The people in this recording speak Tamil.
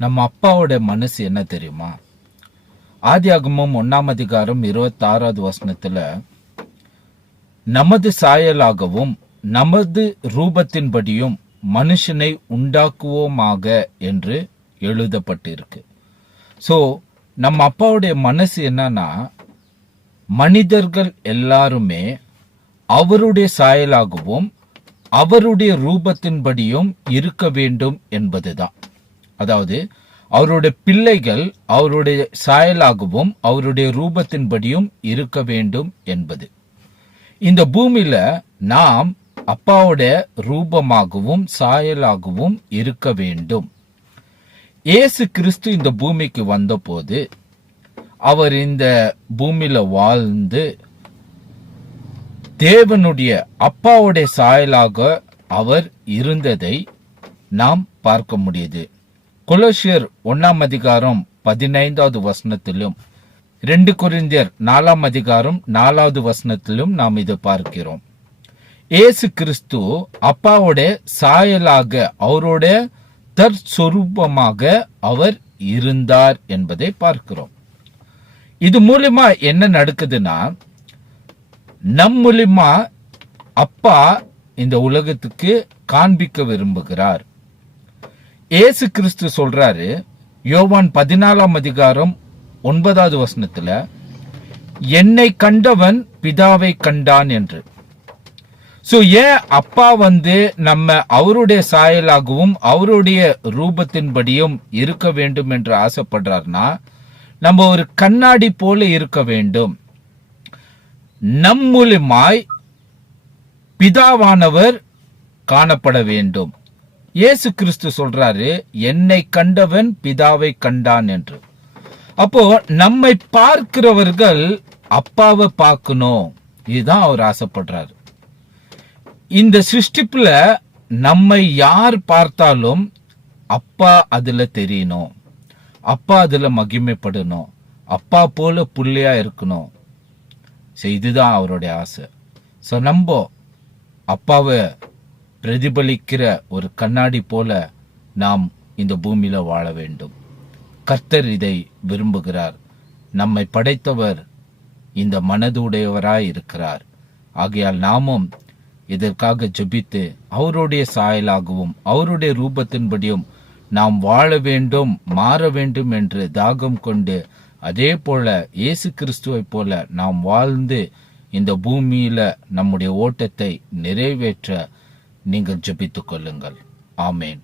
நம்ம அப்பாவோட மனசு என்ன தெரியுமா? ஆதியாகமம் 1:26 நமது சாயலாகவும் நமது ரூபத்தின்படியும் மனுஷனை உண்டாக்குவோமாக என்று எழுதப்பட்டிருக்கு. ஸோ நம்ம அப்பாவுடைய மனசு என்னன்னா, மனிதர்கள் எல்லாருமே அவருடைய சாயலாகவும் அவருடைய ரூபத்தின்படியும் இருக்க வேண்டும் என்பதுதான். அதாவது அவருடைய பிள்ளைகள் அவருடைய சாயலாகவும் அவருடைய ரூபத்தின்படியும் இருக்க வேண்டும் என்பது. இந்த பூமியில நாம் அப்பாவோட ரூபமாகவும் சாயலாகவும் இருக்க வேண்டும். இயேசு கிறிஸ்து இந்த பூமிக்கு வந்தபோது அவர் இந்த பூமியில வாழ்ந்து தேவனுடைய அப்பாவுடைய சாயலாக அவர் இருந்ததை நாம் பார்க்க முடியுது. கொலோசியர் 1:15 2 கொரிந்தியர் 4:4 நாம் இதை பார்க்கிறோம். இயேசு கிறிஸ்து அப்பாவோட சாயலாக அவரோட தற்சொரூபமாக அவர் இருந்தார் என்பதை பார்க்கிறோம். இது மூலமா என்ன நடக்குதுன்னா, நம் மூலமா அப்பா இந்த உலகத்துக்கு காண்பிக்க விரும்புகிறார். இயேசு கிறிஸ்து சொல்றாரு யோவான் 14:9 என்னை கண்டவன் பிதாவை கண்டான் என்று. சோ ஏன் அப்பா நம்ம அவருடைய சாயலாகவும் அவருடைய ரூபத்தின்படியும் இருக்க வேண்டும் என்று ஆசைப்படுறார்னா, நம்ம ஒரு கண்ணாடி போல இருக்க வேண்டும். நம் மூலமாய் பிதாவானவர் காணப்பட வேண்டும். இயேசு கிறிஸ்து சொல்றாரு என்னை கண்டவன் பிதாவை கண்டான் என்று. அப்போ நம்மை பார்க்கிறவர்கள் அப்பாவை பார்க்கணும், இதுதான் அவர் ஆசைப்படுறாரு. இந்த சிருஷ்டிப்புல நம்மை யார் பார்த்தாலும் அப்பா அதுல தெரியணும், அப்பா அதுல மகிமைப்படணும், அப்பா போல புள்ளையா இருக்கணும். இதுதான் அவருடைய ஆசை. ஸோ நம்ம அப்பாவை பிரதிபலிக்கிற ஒரு கண்ணாடி போல நாம் இந்த பூமியில வாழ வேண்டும். கர்த்தர் இதை விரும்புகிறார். நம்மை படைத்தவர் இந்த மனதுடையவராய் இருக்கிறார். ஆகையால் நாமும் இதற்காக ஜெபித்து அவருடைய சாயலாகவும் அவருடைய ரூபத்தின்படியும் நாம் வாழ வேண்டும், மாற வேண்டும் என்று தாகம் கொண்டு, அதே போல இயேசு கிறிஸ்துவை போல நாம் வாழ்ந்து இந்த பூமியில நம்முடைய ஓட்டத்தை நிறைவேற்ற நீங்கள் ஜெபித்துக் கொள்ளுங்கள். ஆமேன்.